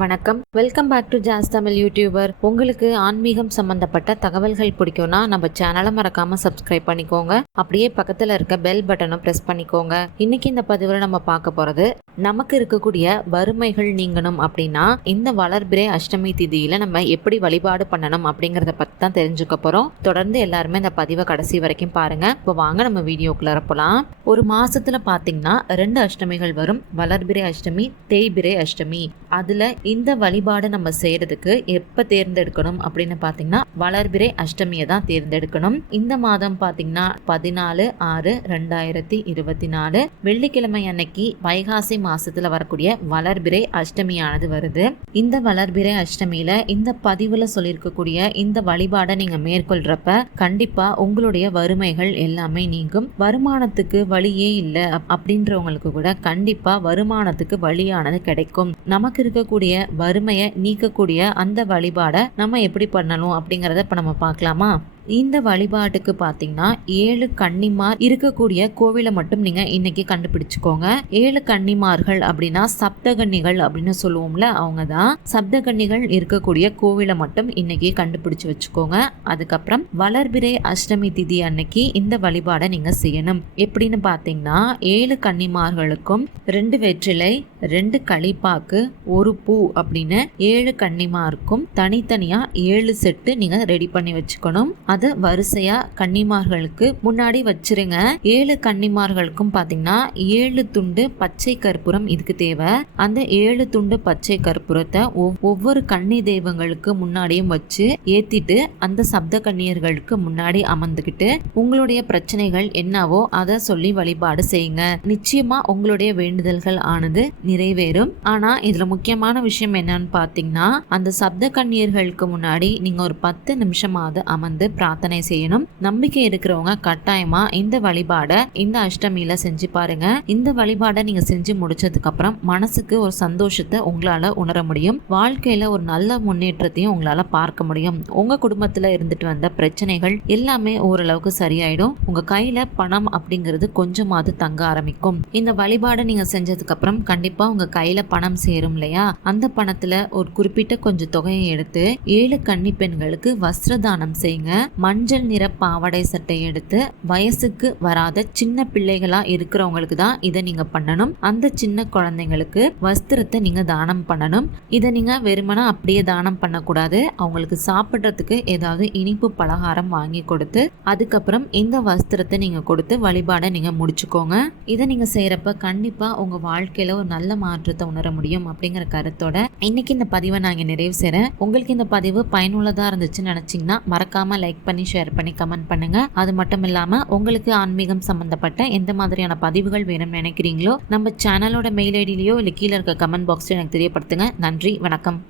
வணக்கம், welcome back to Jaas Tamil YouTuber. உங்களுக்கு ஆன்மீகம் சம்பந்தப்பட்ட தகவல்கள் பிடிக்கும்னா நம்ம சேனலை மறக்காம சப்ஸ்கிரைப் பண்ணிக்கோங்க. அப்படியே பக்கத்துல இருக்க பெல் பட்டனும் பிரஸ் பண்ணிக்கோங்க. இன்னைக்கு இந்த பதிவில் நம்ம பார்க்க போறது, நமக்கு இருக்கக்கூடிய வறுமைகள் நீங்கணும் அப்படின்னா இந்த வளர்பிறை அஷ்டமி திதியில நம்ம எப்படி வழிபாடு பண்ணணும் அப்படிங்கறத பத்தி தான் தெரிஞ்சுக்க போறோம். தொடர்ந்து எல்லாருமே இந்த பதிவை கடைசி வரைக்கும் பாருங்க. இப்போ வாங்க நம்ம வீடியோக்குள்ள போலாம். ஒரு மாசத்துல பாத்தீங்கன்னா 2 அஷ்டமிகள் வரும். வளர்பிறை அஷ்டமி, தேய்பிறை அஷ்டமி. அதுல இந்த வழிபாடு நம்ம செய்யறதுக்கு எப்ப தேர்ந்தெடுக்கணும் அப்படின்னு பாத்தீங்கன்னா வளர்பிறை அஷ்டமியை தான் தேர்ந்தெடுக்கணும். இந்த மாதம் பாத்தீங்கன்னா 14/6/2024 வெள்ளிக்கிழமை அன்னைக்கு வைகாசி மாசத்துல வரக்கூடிய வளர்பிறை அஷ்டமியானது வருது. இந்த வளர்பிறை அஷ்டமியில இந்த பதிவுல சொல்லியிருக்கக்கூடிய இந்த வழிபாடை நீங்க மேற்கொள்றப்ப கண்டிப்பா உங்களுடைய வறுமைகள் எல்லாமே நீங்கும். வருமானத்துக்கு வழியே இல்லை அப்படின்றவங்களுக்கு கூட கண்டிப்பா வருமானத்துக்கு வழியானது கிடைக்கும். நமக்கு இருக்கக்கூடிய வறுமையை நீக்கக்கூடிய அந்த வழிபாடை நம்ம எப்படி பண்ணணும் அப்படிங்கறத இப்ப நம்ம பார்க்கலாமா? இந்த வழிபாட்டுக்கு பாத்தீங்கன்னா 7 கன்னிமார் இருக்கக்கூடிய கோவிலை மட்டும் நீங்க இன்னைக்கு கண்டுபிடிச்சுக்கோங்க. 7 கன்னிமார்கள் அப்படின்னா சப்தகன்னிகள் அப்படின்னு சொல்லுவோம்ல, அவங்கதான். சப்தகன்னிகள் இருக்கக்கூடிய கோவிலை மட்டும் இன்னைக்கு கண்டுபிடிச்சு வச்சுக்கோங்க. அதுக்கப்புறம் வளர்பிறை அஷ்டமி திதி அன்னைக்கு இந்த வழிபாடை நீங்க செய்யணும். எப்படின்னு பாத்தீங்கன்னா 7 கன்னிமார்களுக்கும் 2 வெற்றிலை, 2 களிப்பாக்கு, 1 பூ அப்படின்னு 7 கன்னிமாருக்கும் தனித்தனியா 7 செட்டு நீங்க ரெடி பண்ணி வச்சுக்கணும். அது வரிசையா கன்னிமார்களுக்கு முன்னாடி வச்சிருங்க. 7 கன்னிமார்களுக்கும் பாத்தீங்கன்னா 7 துண்டு பச்சை கற்பூரம் இதுக்கு தேவை. அந்த 7 துண்டு பச்சை கற்பூரத்தை ஒவ்வொரு கன்னி தெய்வங்களுக்கு முன்னாடியும் வச்சு ஏத்திட்டு அந்த சப்த கன்னியர்களுக்கு முன்னாடி அமர்ந்துகிட்டு உங்களுடைய பிரச்சனைகள் என்னவோ அதை சொல்லி வழிபாடு செய்யுங்க. நிச்சயமா உங்களுடைய வேண்டுதல்கள் ஆனது நிறைவேறும். ஆனா இதுல முக்கியமான விஷயம் என்னன்னு பாத்தீங்கன்னா அந்த சப்த கன்னியர்களுக்கு முன்னாடி நீங்க ஒரு 10 நிமிஷமாவது அமர்ந்து பிரார்த்தனை செய்யணும். நம்பிக்கை இருக்கிறவங்க கட்டாயமா இந்த வழிபாடை இந்த அஷ்டமியில செஞ்சு பாருங்க. இந்த வழிபாடை நீங்க செஞ்சு முடிச்சதுக்கு அப்புறம் மனசுக்கு ஒரு சந்தோஷத்தை உங்களால உணர முடியும். வாழ்க்கையில ஒரு நல்ல முன்னேற்றத்தையும் உங்களால பார்க்க முடியும். உங்க குடும்பத்துல இருந்துட்டு வந்த பிரச்சனைகள் எல்லாமே ஓரளவுக்கு சரியாயிடும். உங்க கையில பணம் அப்படிங்கிறது கொஞ்சமாவது தங்க ஆரம்பிக்கும். இந்த வழிபாடை நீங்க செஞ்சதுக்கு அப்புறம் கண்டிப்பா உங்க கையில பணம் சேரும் இல்லையா? அந்த பணத்துல ஒரு குறிப்பிட்ட கொஞ்சம் தொகையை எடுத்து 7 கன்னி பெண்களுக்கு வஸ்திரதானம் செய்யுங்க. மஞ்சள் நிற பாவாடை சட்டை எடுத்து வயசுக்கு வராத சின்ன பிள்ளைகளா இருக்கிறவங்களுக்கு தான் இதை நீங்க பண்ணணும். அந்த சின்ன குழந்தைங்களுக்கு வஸ்திரத்தை நீங்க தானம் பண்ணணும். இதை நீங்க வெறுமனா அப்படியே தானம் பண்ணக்கூடாது. அவங்களுக்கு சாப்பிட்றதுக்கு ஏதாவது இனிப்பு பலகாரம் வாங்கி கொடுத்து அதுக்கப்புறம் இந்த வஸ்திரத்தை நீங்க கொடுத்து வழிபாடை நீங்க முடிச்சுக்கோங்க. இதை நீங்க செய்யறப்ப கண்டிப்பா உங்க வாழ்க்கையில ஒரு நல்ல மாற்றத்தை உணர முடியும் அப்படிங்கிற கருத்தோட இன்னைக்கு இந்த பதிவை நான் நிறைவு செய்றேன். உங்களுக்கு இந்த பதிவு பயனுள்ளதா இருந்துச்சுன்னு நினைச்சீங்கன்னா மறக்காம லைக் பண்ணி, ஷேர் பண்ணி, கமெண்ட் பண்ணுங்க. அது மட்டும் இல்லாம உங்களுக்கு ஆன்மீகம் சம்பந்தப்பட்ட எந்த மாதிரியான பதிவுகள் வேணும்னு நினைக்கிறீங்களோ நம்ம சேனலோட மெயில் ஐடியிலயோ இல்ல கீழே இருக்க கமெண்ட் பாக்ஸ்ல எனக்கு தெரியப்படுத்துங்க. நன்றி, வணக்கம்.